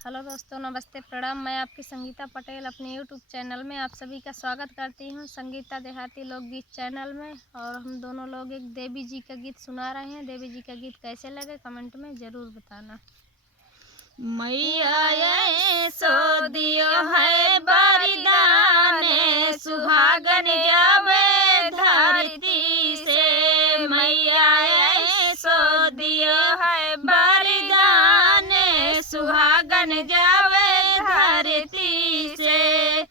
Hello दोस्तों, नमस्ते, प्रणाम। मैं आपकी संगीता पटेल अपने यूट्यूब चैनल में आप सभी का स्वागत करती हूं, संगीता देहाती लोकगीत चैनल में। और हम दोनों लोग एक देवी जी का गीत सुना रहे हैं। देवी जी का गीत कैसे लगे कमेंट में ज़रूर बताना। मैया सो दियो है बरदान, सुहागन जावे धरती से। मैया सो दियो है बरदान, सुहागन जावे धरती से।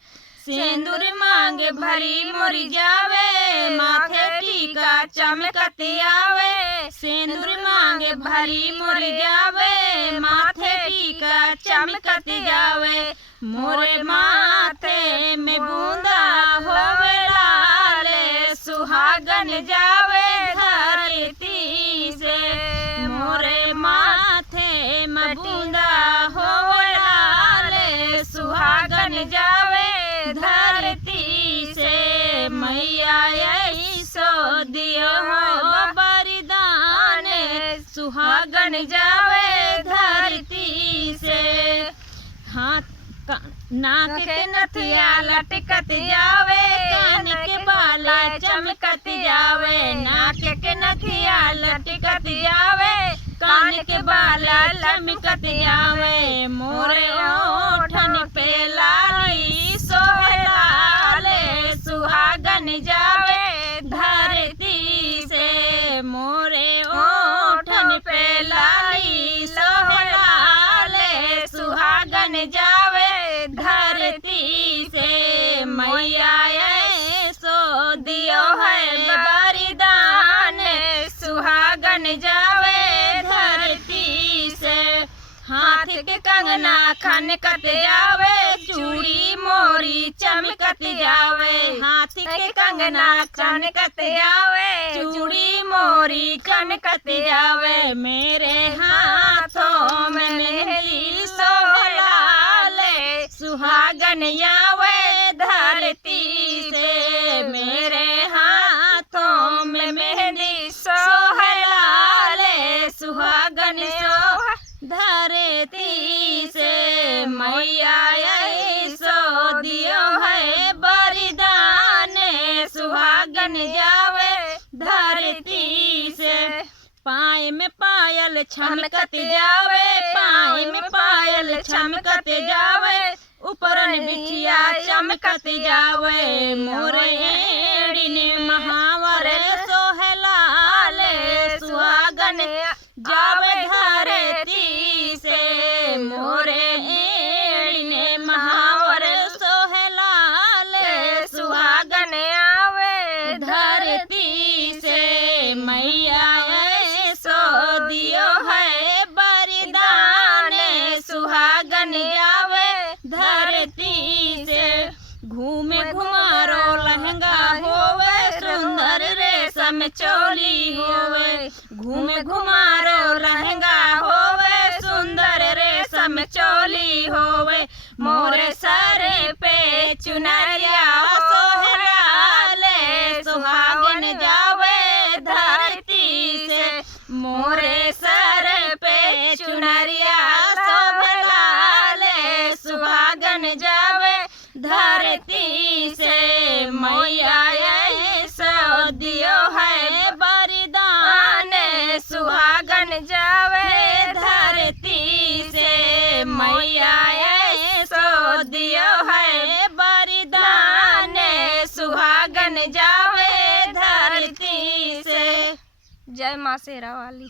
सिंदूर मांग भरी मोरी जावे, माथे टीका चमकत आवे। सिंदूर मांग भरी मोरी जावे, माथे टीका चमकत जावे। मोरे माथे में बूंदा होवे लाल, सुहागन जावे धरती से। मोरे माथे में बूंदा होवे लाल, सुहागन जावे धरती से। मैया सो दियो हो बरदान, सुहागन जावे धरती से। हाथ नाक के नथिया लटकत जावे, कान के बाला चमकत जावे। नाक के नथिया लटकत जावे, कान के बाला चमकत जावे। मोरे ओठन पे लाली सोहे लाल, सुहागन जावे धरती से। मोरे ओठन पे लाली सोहे लाल, सुहागन जावे धरती से। मैया सो दियो है बरदान, सुहागन जावे धरती से। हाथ के कंगना खनकत जावे, चूड़ी मोरी चमकत जावे। हाथ के कंगना खनकत जावे, चूड़ी मोरी चमकत जावे। मेरे हाथों में मेहंदी सोहे लाल, सुहागन जावे धरती से। मेरे हाथों में मेहंदी सोहे लाल, सुहागन सोहे धरती से। मैया सो दियो है बरदान, सुहागन जावे धरती से। पाए में पायल छमकत जावे, पाए में पायल छमकत जावे। ऊपरन बिछिया चमकत जावे। मोरे एड़िन महावर सोहे लाल, सुहागन जावे धरती से। मोरे एड़िन महावर सोहे लाल, सुहागन आवे धरती से। मैया सो दियो है बरदान, सुहागन जावे धरती से। घूमे घुमारो लहंगा होवे, सुंदर रेशम चोली होवे। घूमे घुमारो लहंगा होवे, सुंदर रेशम चोली होवे। मोरे सर पे चुनरिया सोहे लाल, सुहागन जावे धरती से। मोरे सर पे चुनरिया सोहे लाल, सुहागन जावे धरती से। मैया सो दियो है बरदान, सुहागन जावे धरती से। मैया सो दियो है बरदान, सुहागन जावे धरती से। जय माँ शेरा वाली।